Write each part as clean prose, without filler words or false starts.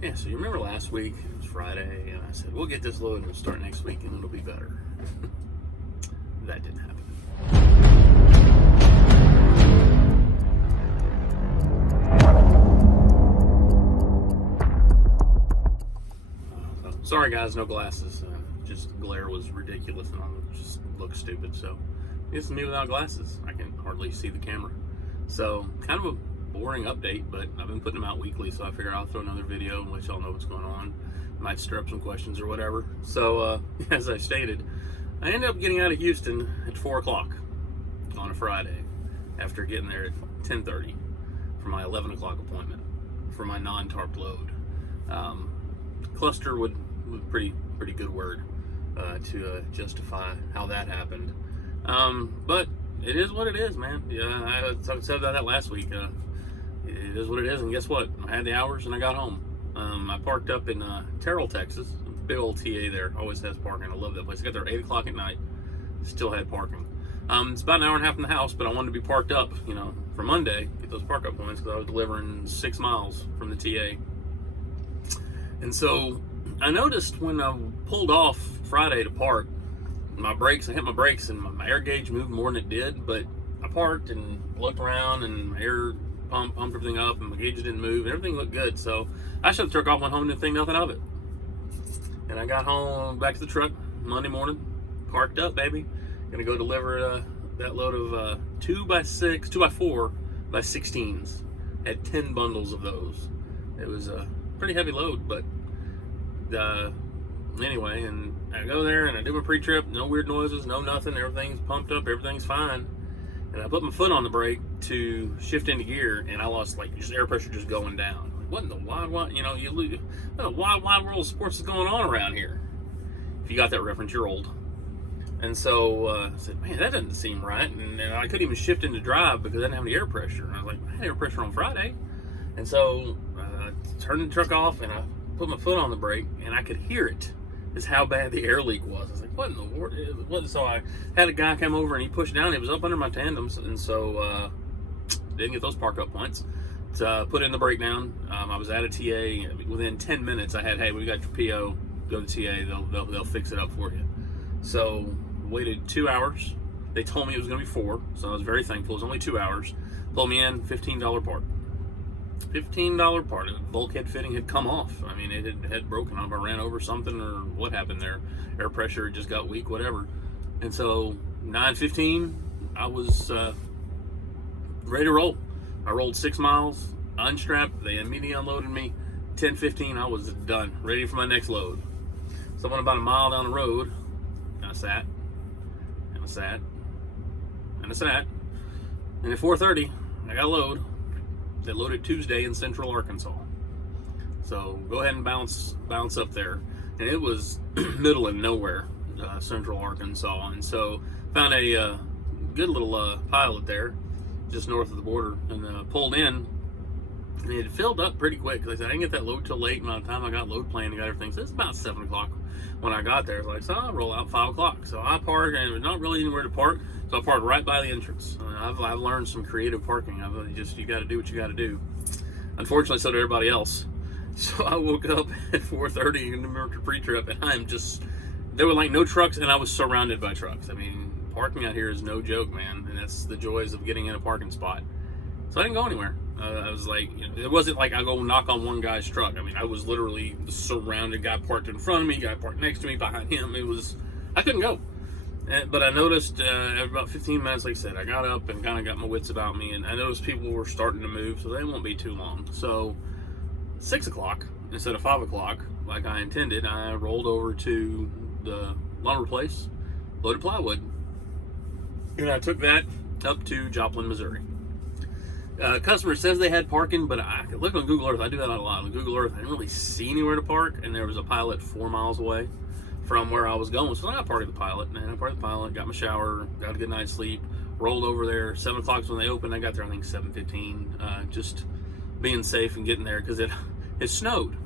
Yeah, so you remember last week, it was Friday, and I said, we'll get this load and we'll start next week and it'll be better. That didn't happen. Sorry guys, no glasses. Just glare was ridiculous and I just looked stupid. So it's me without glasses. I can hardly see the camera. So kind of a boring update, but I've been putting them out weekly, so I figure I'll throw another video and let y'all know what's going on. Might stir up some questions or whatever. So as I stated, I ended up getting out of Houston at 4 o'clock on a Friday after getting there at 10:30 for my 11 o'clock appointment for my non-tarp load. Cluster would pretty good word to justify how that happened. But it is what it is, man. Yeah, I said about that last week. It is what it is, and guess what? I had the hours and I got home. I parked up in Terrell, Texas. Big old TA there. Always has parking. I love that place. I got there at 8 o'clock at night. Still had parking. It's about an hour and a half from the house, but I wanted to be parked up, for Monday. Get those park up points because I was delivering 6 miles from the TA. And so I noticed when I pulled off Friday to park, I hit my brakes and my air gauge moved more than it did, but I parked and looked around and my air pumped everything up and my gauge didn't move and everything looked good. So I should have took off, went home and didn't think nothing of it. And I got home, back to the truck Monday morning, parked up, baby. Gonna go deliver that load of 2x4 by 16s. Had 10 bundles of those. It was a pretty heavy load, but anyway, and I go there and I do my pre-trip, no weird noises, no nothing, everything's pumped up, everything's fine. And I put my foot on the brake to shift into gear, and I lost just air pressure just going down. What in the wide world of sports is going on around here? If you got that reference, you're old. And so I said, man, that doesn't seem right. And I couldn't even shift into drive because I didn't have any air pressure. And I was like, I had air pressure on Friday. And so I turned the truck off and I put my foot on the brake, and I could hear it. Is how bad the air leak was. I was like, what in the world? So I had a guy come over and he pushed down. It was up under my tandems, and so didn't get those park up points. So put in the breakdown. I was at a TA within 10 minutes. I had, hey, we got your PO. Go to TA. They'll fix it up for you. So waited 2 hours. They told me it was going to be 4, so I was very thankful. It was only 2 hours. Pulled me in, $15 part. $15 part. The bulkhead fitting had come off. I mean, it had broken off. I ran over something or what happened there. Air pressure just got weak, whatever. And so 9:15, I was ready to roll. I rolled 6 miles, unstrapped. They immediately unloaded me. 10:15, I was done, ready for my next load. So I went about a mile down the road, and I sat, and I sat, and I sat. And at 4:30, I got a load. That loaded Tuesday in Central Arkansas. So go ahead and bounce up there. And it was middle of nowhere, Central Arkansas. And so found a good little pilot there, just north of the border, and pulled in. And it filled up pretty quick. Like I said, I didn't get that load till late. By the time I got load planned and got everything, so it's about 7 o'clock when I got there. So I'll roll out 5 o'clock. So I parked, and there's not really anywhere to park. So I parked right by the entrance. I've learned some creative parking. You got to do what you got to do. Unfortunately, so did everybody else. So I woke up at 4:30 in the American pre-trip, and there were like no trucks, and I was surrounded by trucks. I mean, parking out here is no joke, man. And that's the joys of getting in a parking spot. So I didn't go anywhere. I was like, it wasn't like I go knock on one guy's truck. I mean, I was literally surrounded. Guy parked in front of me, guy parked next to me, behind him. I couldn't go. But I noticed at about 15 minutes, like I said, I got up and kind of got my wits about me, and I noticed people were starting to move, so they won't be too long. So 6 o'clock instead of 5 o'clock, like I intended, I rolled over to the lumber place, loaded plywood, and I took that up to Joplin, Missouri. Customer says they had parking, but I look on Google Earth. I do that a lot. On Google Earth, I didn't really see anywhere to park, and there was a pilot 4 miles away from where I was going. So I parked at the pilot, and I parked at the pilot, got my shower, got a good night's sleep, rolled over there. 7 o'clock is when they opened. I got there, I think, 7:15, just being safe and getting there because it snowed.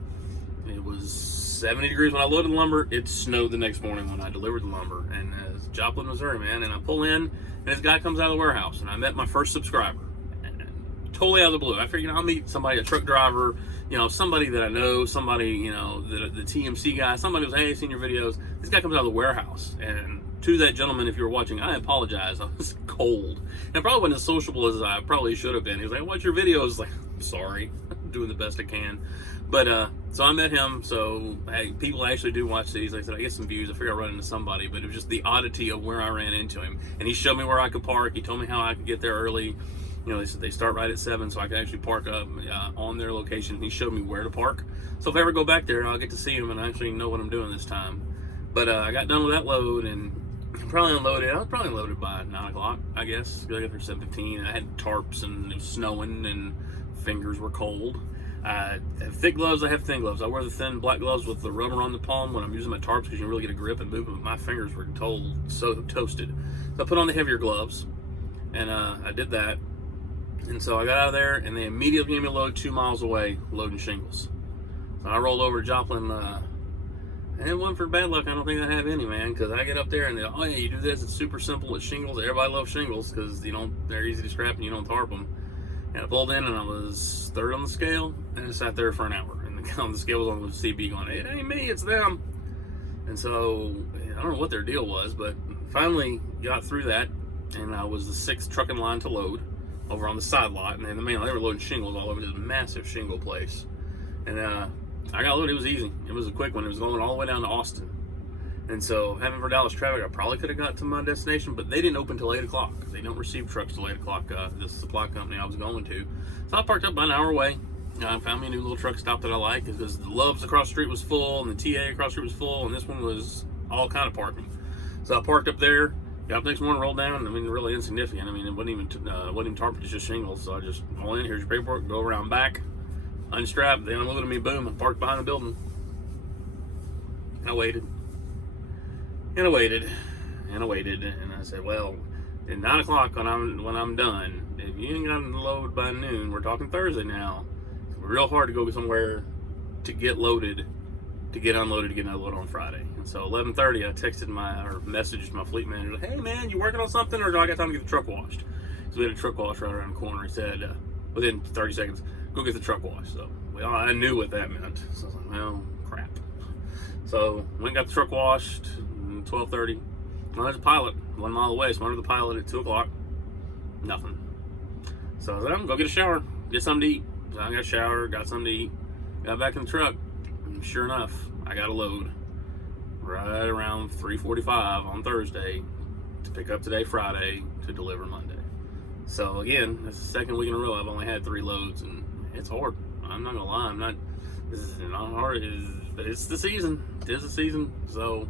It was 70 degrees when I loaded the lumber. It snowed the next morning when I delivered the lumber. And it's Joplin, Missouri, man. And I pull in, and this guy comes out of the warehouse, and I met my first subscriber. And totally out of the blue. I figured I'll meet somebody, a truck driver, somebody that I know, somebody, the TMC guy, somebody was, hey, seen your videos. This guy comes out of the warehouse. And to that gentleman, if you were watching, I apologize. I was cold. And I probably wasn't as sociable as I probably should have been. He was like, what's your videos? Like, I'm sorry. I'm doing the best I can. But, so I met him. So, hey, people actually do watch these. Like I said, I get some views. I figure I run into somebody. But it was just the oddity of where I ran into him. And he showed me where I could park. He told me how I could get there early. They said they start right at 7, so I can actually park up on their location. He showed me where to park. So if I ever go back there, I'll get to see him and actually know what I'm doing this time. But I got done with that load and probably unloaded. I was probably loaded by 9 o'clock, I guess. I got there 7:15. And I had tarps and it was snowing and fingers were cold. I have thick gloves. I have thin gloves. I wear the thin black gloves with the rubber on the palm when I'm using my tarps because you can really get a grip and move them. My fingers were so toasted. So I put on the heavier gloves and I did that. And so I got out of there, and they immediately gave me a load 2 miles away, loading shingles. So I rolled over to Joplin, and it wasn't for bad luck. I don't think I have any, man, because I get up there, and they're, oh, yeah, you do this. It's super simple. It's shingles. Everybody loves shingles because, they're easy to scrap, and you don't tarp them. And I pulled in, and I was third on the scale, and I sat there for an hour. And the scale was on the CB going, it ain't me, it's them. And so I don't know what their deal was, but finally got through that, and I was the 6th truck in line to load over on the side lot, and they were loading shingles all over this massive shingle place. And I got loaded. It was easy. It was a quick one. It was going all the way down to Austin. And so, having for Dallas traffic, I probably could have got to my destination, but they didn't open till 8 o'clock. They don't receive trucks till 8 o'clock, this supply company I was going to. So I parked up about an hour away. I found me a new little truck stop that I like because the Love's across the street was full, and the TA across the street was full, and this one was all kind of parking. So I parked up there. Got up next morning, rolled down. Really insignificant. It wasn't even tarped, it's just shingles. So I just roll in, here's your paperwork, go around back, unstrap, they unloaded me, boom, and parked behind the building. And I waited. And I waited. And I waited. And I said, well, at 9 o'clock when I'm done, if you ain't got a load by noon, we're talking Thursday now, it's real hard to go somewhere to get loaded, to get unloaded, to get another load on Friday. And so 11:30, I texted messaged my fleet manager, hey man, you working on something, or do I got time to get the truck washed? So we had a truck wash right around the corner. He said, within 30 seconds, go get the truck washed. So I knew what that meant. So I was like, well, crap. So went and got the truck washed, 12:30. Well, there's a pilot 1 mile away, so I went to the pilot at 2 o'clock. Nothing. So I was like, I'm gonna go get a shower, get something to eat. So I got a shower, got something to eat, got back in the truck. And sure enough, I got a load right around 3:45 on Thursday to pick up today, Friday, to deliver Monday. So again, that's the second week in a row I've only had 3 loads, and it's hard. I'm not gonna lie, this is not hard, but it's the season. It is the season, so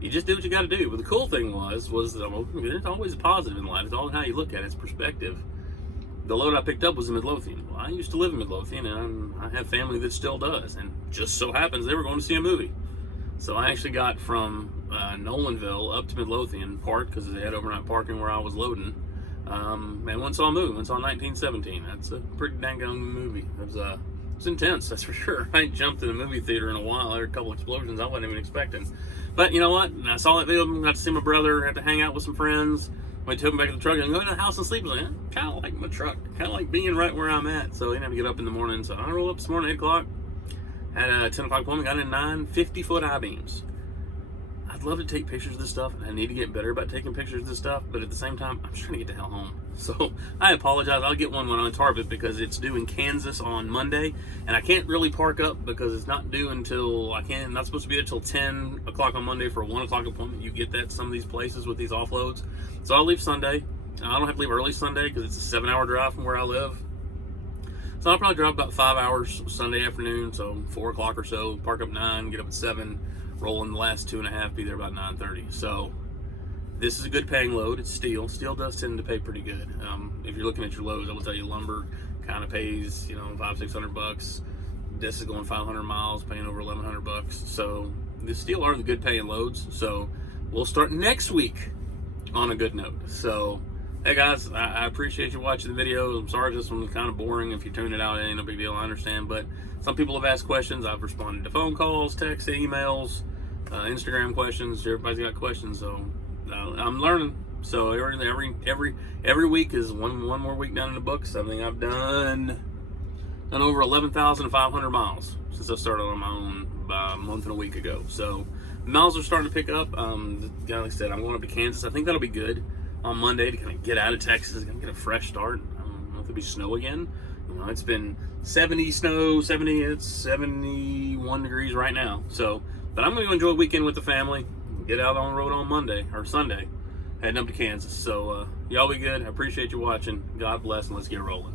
you just do what you gotta do. But the cool thing was there's always a positive in life. It's all how you look at it, it's perspective. The load I picked up was in Midlothian. Well, I used to live in Midlothian, and I have family that still does, and just so happens they were going to see a movie. So I actually got from Nolanville up to Midlothian, parked because they had overnight parking where I was loading, and went and saw a movie. Went and saw 1917. That's a pretty dang good movie. It was intense, that's for sure. I ain't jumped in a movie theater in a while. There were a couple explosions I wasn't even expecting. But you know what? I saw that film, got to see my brother, had to hang out with some friends. Went to him back to the truck and go to the house and sleep. I was like, I kind of like my truck. Kind of like being right where I'm at. So I didn't have to get up in the morning. So I rolled up this morning, 8 o'clock. Had a 10 o'clock appointment. Got in 9 50-foot I-beams. I'd love to take pictures of this stuff. And I need to get better about taking pictures of this stuff. But at the same time, I'm just trying to get the hell home. So I apologize. I'll get one when I'm in Tarpit because it's due in Kansas on Monday. And I can't really park up because it's not due until not supposed to be there until 10 o'clock on Monday for a 1 o'clock appointment. You get that at some of these places with these offloads. So I'll leave Sunday. I don't have to leave early Sunday because it's a 7-hour drive from where I live. So I'll probably drive about 5 hours Sunday afternoon. So 4 o'clock or so, park up 9, get up at 7, roll in the last 2.5, be there about 9:30. So this is a good paying load. It's steel. Steel does tend to pay pretty good. If you're looking at your loads, I will tell you lumber kind of pays, $500-600. This is going 500 miles, paying over $1,100. So the steel are the good paying loads. So we'll start next week on a good note. So hey guys, I appreciate you watching the videos. I'm sorry if this one was kind of boring. If you tune it out, it ain't no big deal, I understand. But some people have asked questions. I've responded to phone calls, texts, emails, Instagram questions. Everybody's got questions, so I'm learning. So every week is one more week down in the books. Something I've done done over 11,500 miles since I started on my own about a month and a week ago. So miles are starting to pick up. Like I said, I'm going up to Kansas. I think that'll be good on Monday to kind of get out of Texas and get a fresh start. I don't know if it'll be snow again. You know, it's been 70 snow, 70, it's 71 degrees right now. So, but I'm going to enjoy a weekend with the family. Get out on the road on Monday or Sunday, heading up to Kansas. So, y'all be good. I appreciate you watching. God bless, and let's get rolling.